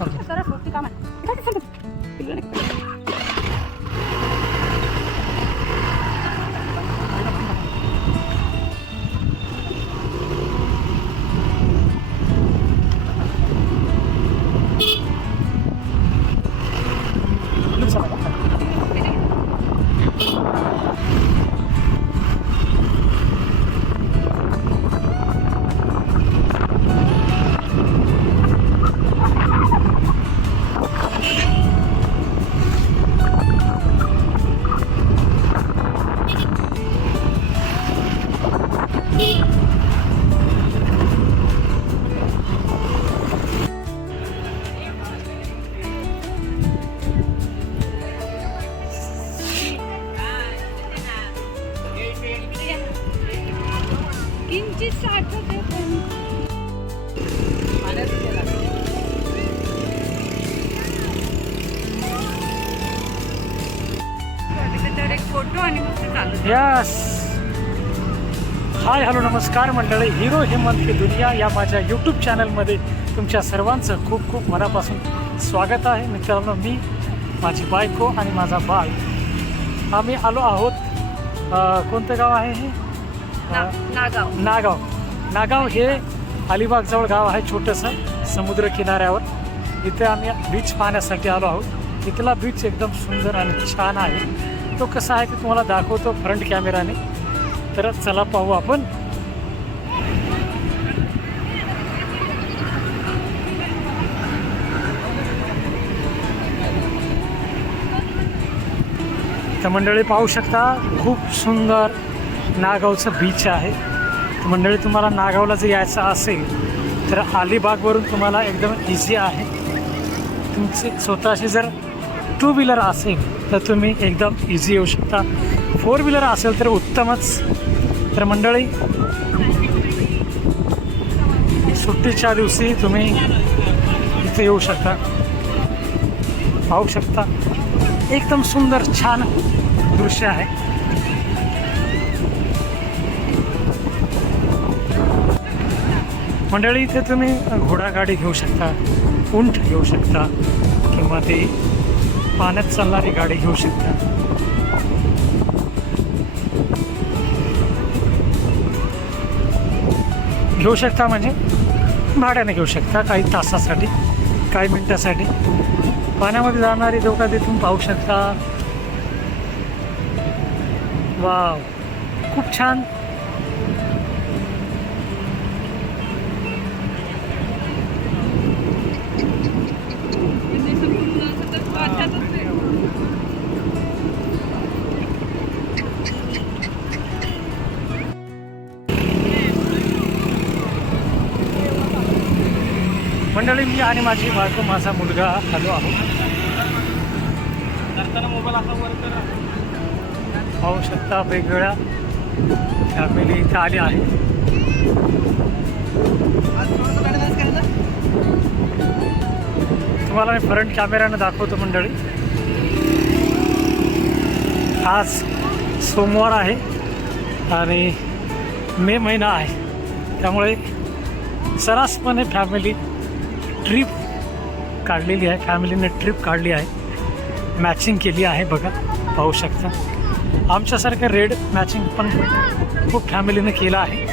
सरळ फोटो काम फोटो आणि मग चालू. यस. हाय हॅलो नमस्कार मंडळी, हिरो हेमंत की दुनिया या माझ्या यूट्यूब चॅनलमध्ये तुमच्या सर्वांचं खूप खूप मनापासून स्वागत आहे. मित्रांनो, मी माझी बायको आणि माझा बाळ आम्ही आलो आहोत. कोणतं गाव आहे हे? नागाव हे अलिबागजवळ गाव आहे, छोटंसं समुद्र किनाऱ्यावर. इथे आम्ही बीच पाहण्यासाठी आलो आहोत. इथला बीच एकदम सुंदर आणि छान आहे. तो कसा आहे ते तुम्हाला दाखवतो फ्रंट कॅमेराने. तर चला पाहू आपण. तर मंडळी पाहू शकता, खूप सुंदर नागावचं बीच आहे. तर मंडळी, तुम्हाला नागावला जर यायचं असेल तर अलिबागवरून तुम्हाला एकदम इझी आहे. तुमची स्वतःची जर टू व्हीलर असेल तर तुम्ही एकदम इझी येऊ शकता. फोर व्हीलर असेल तर उत्तमच. तर मंडळी, सुट्टीच्या दिवशी तुम्ही इथे येऊ शकता. पाहू शकता, एकदम सुंदर छान दृश्य आहे. मंडळी, इथे तुम्ही घोडागाडी घेऊ शकता, उंट घेऊ शकता, किंवा ते पाण्यात चालणारी गाडी घेऊ शकता. घेऊ शकता म्हणजे भाड्याने घेऊ शकता, काही तासासाठी, काही मिनटासाठी. पाण्यामध्ये जाणारी लोक तिथून पाहू शकता. वाव, खूप छान. मंडळी, मी आणि माझी बायको, माझा मुलगा आलो आहोत. पाहू शकता, वेगवेगळ्या फॅमिली इथे आली आहे. तुम्हाला मी फ्रंट कॅमेऱ्यानं दाखवतो. मंडळी, आज सोमवार आहे आणि मे महिना आहे, त्यामुळे सर्रासपणे फॅमिली ट्रिप काढलेली आहे. फॅमिलीने ट्रिप काढली आहे, मॅचिंग केली आहे. बघा, पाहू शकता. आमच्यासारखं रेड मॅचिंग पण खूप फॅमिलीने केलं आहे.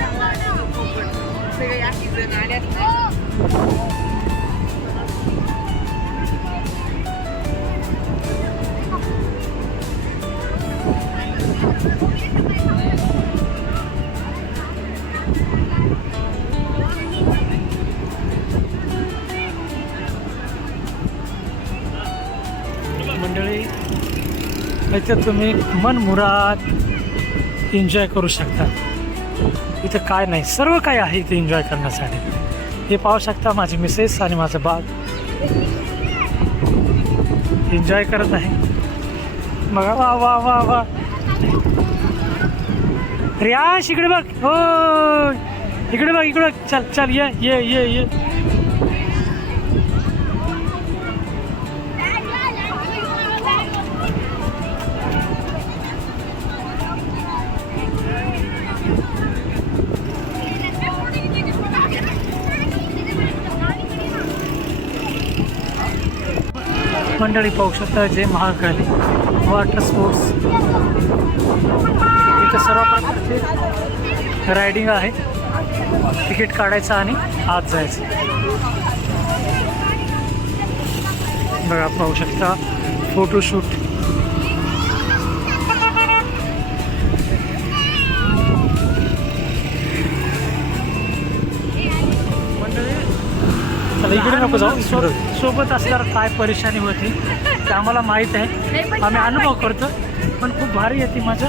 मंडळी, इथे तुम्ही मनमुराद एन्जॉय करू शकता. इथं काय नाही, सर्व काय आहे इथे एन्जॉय करण्यासाठी. हे पाहू शकता, माझी मिसेस आणि माझं बाळ एन्जॉय करत आहे. बघा, वा वा वा वा. रियाश, इकडे बघ. हो, इकडे बघ, इकडे. चल चल, ये ये ये ये. मंडळी पाहू शकता जय महाकाली वॉटर स्पोर्ट्स. इथं सर्व प्रकारचे रायडिंग आहे. तिकीट काढायचं आणि आत जायचं. बघा पाहू शकता फोटोशूट. चला इकडे नको जाऊ. सोबत असल्यावर काय परेशानी होती ते आम्हाला माहीत आहे. आम्ही अनुभव करतो. पण खूप भारी येते मजा.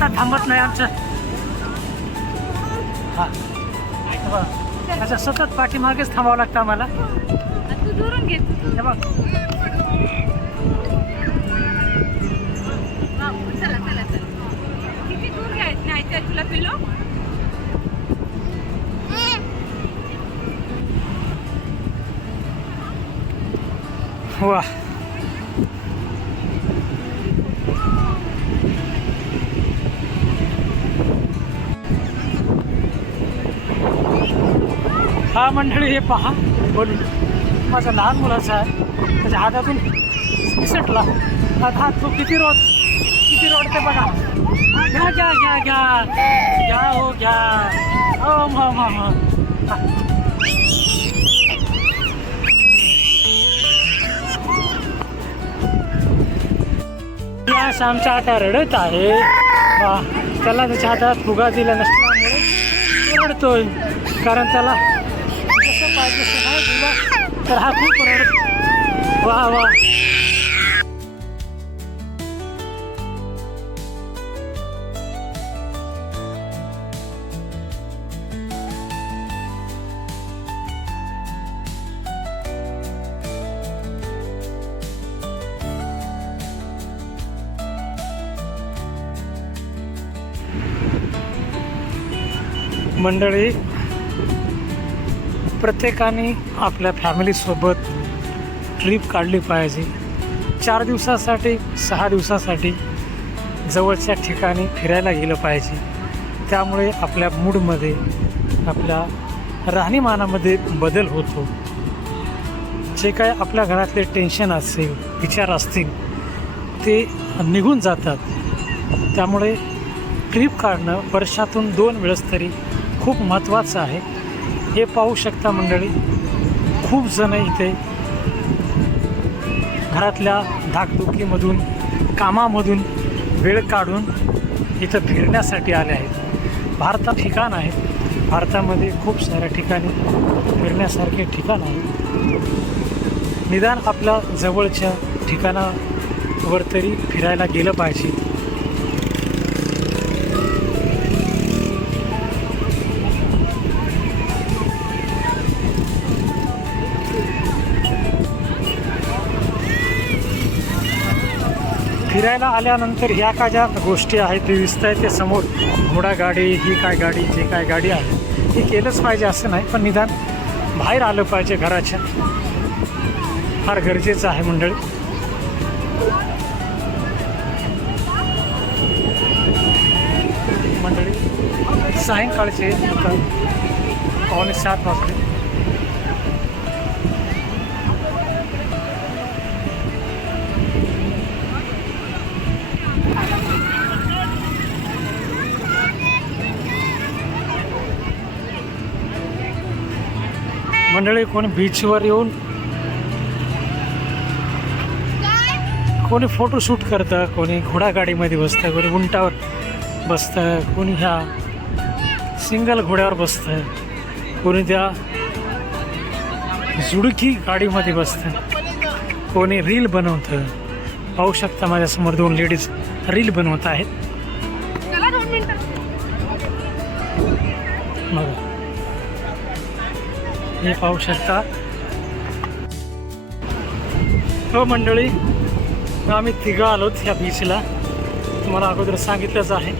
थांबत नाही आमचं. हां अच्छा सतत पाठीमागेच थांबावं लागतं आम्हाला. तू दुरून घे. हे बघ चला चला चला. किती दूर घ्यायचं नाही तुला पिलो. वा हा मंडळी हे पहा बोलून माझा लहान मुलाचा आहे. त्याच्या हातातून निसटला. हात तो किती रोडते बघा. घ्या घ्या घ्या घ्या घ्या हो घ्या. हो म आमचा आता रडत आहे. त्याला त्याच्या हातात फुगा दिला नसल्यामुळे रडतोय. कारण त्याला कसं पाहिजे असं नाही दिला तर हा खूप रडत. वा वा मंडळी. प्रत्येकाने आपल्या फॅमिलीसोबत ट्रिप काढली पाहिजे. 4 दिवसासाठी 6 दिवसासाठी जवळच्या ठिकाणी फिरायला गेलं पाहिजे. त्यामुळे आपल्या मूडमध्ये आपल्या राहणीमानामध्ये बदल होतो. जे काय आपल्या घरातले टेन्शन असेल विचार असतील ते निघून जातात. त्यामुळे ट्रिप काढणं वर्षातून 2 वेळेस तरी खूप महत्त्वाचं आहे. हे पाहू शकता मंडळी. खूप जण इथे घरातल्या धाकधुकीमधून कामामधून वेळ काढून इथं फिरण्यासाठी आले आहेत. भारतात ठिकाण आहेत. भारतामध्ये खूप साऱ्या ठिकाणी फिरण्यासारखे ठिकाण आहेत. निदान आपल्या जवळच्या ठिकाणावर तरी फिरायला गेलं पाहिजे. फिरायला आल्यानंतर ह्या काय ज्या गोष्टी आहेत ते दिसत आहेत ते समोर घोडागाडी ही काय गाडी जे काय गाडी आहे हे केलंच पाहिजे असं नाही. पण निदान बाहेर आलं पाहिजे घराच्या. फार गरजेचं आहे मंडळी. मंडळी सायंकाळचे आता 6:45 वाजले. मंडळी कोणी बीचवर येऊन कोणी फोटोशूट करतं, कोणी घोडागाडीमध्ये बसतं, कोणी उंटावर बसतं, कोणी ह्या सिंगल घोड्यावर बसतं, कोणी त्या जुडकी गाडीमध्ये बसतं, कोणी रील बनवतं. पाहू शकता माझ्यासमोर 2 लेडीज रील बनवत आहेत. बघा हे पाहू शकता. हो मंडळी आम्ही 3 आलोत ह्या बीचला. तुम्हाला अगोदर सांगितलंच आहे.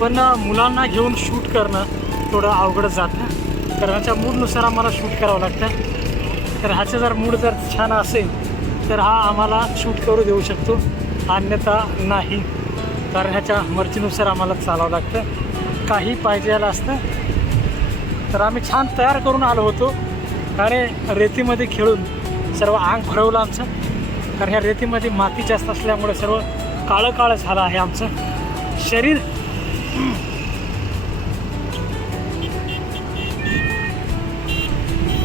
पण मुलांना घेऊन शूट करणं थोडं अवघड जातं. तर ह्याच्या मूडनुसार आम्हाला शूट करावं लागतं. तर ह्याचा जर मूड जर छान असेल तर हा आम्हाला शूट करू देऊ शकतो, अन्यथा नाही. कारण ह्याच्या मर्जीनुसार आम्हाला चालावं लागतं. काही पाहिजे याला असतं. तर आम्ही छान तयार करून आलो होतो. अरे रेतीमध्ये खेळून सर्व अंग भरवलं आमचं, कारण ह्या रेतीमध्ये माती जास्त असल्यामुळे सर्व काळं काळं झालं आहे आमचं शरीर.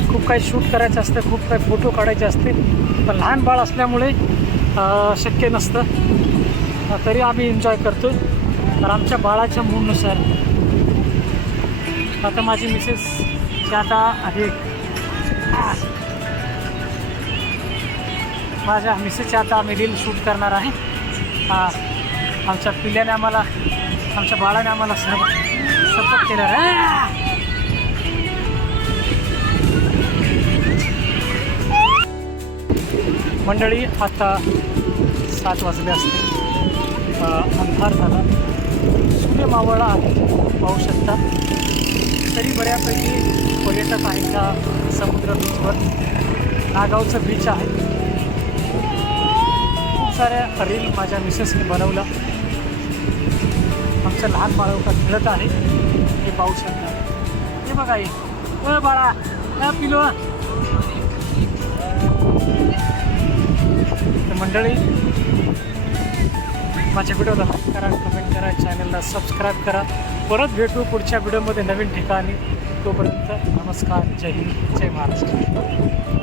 खूप काही शूट करायचं असतं, खूप काही फोटो काढायचे असते, पण लहान बाळ असल्यामुळे शक्य नसतं. तरी आम्ही एन्जॉय करतो, तर आमच्या बाळाच्या मूडनुसार. आता माझी मिसेस आता आहे, माझ्या मिसेसच्या आता आम्ही रील शूट करणार आहे. आमच्या पिल्ल्याने आम्हाला, आमच्या बाळाने आम्हाला सपोर्ट केलं आहे. मंडळी आता 7 वाजले असते, अंधार झाला, सूर्य मावळला आहे, पाहू शकता. तरी बऱ्यापैकी पर्यटक आहेत का समुद्र बीचवर. नागावचं बीच आहे. खूप साऱ्या रील माझ्या मिसेसने बनवला. आमचं लहान बाळवका खेळत आहे, हे पाहू शकता. हे बघा, हे बाळा, पिलो. मंडळी, माझ्या व्हिडिओला लाईक करा, कमेंट करा, चॅनलला सबस्क्राईब करा. परत भेटू पुढच्या व्हिडिओमध्ये नवीन ठिकाणी. तोपर्यंत नमस्कार, जय हिंद, जय महाराष्ट्र.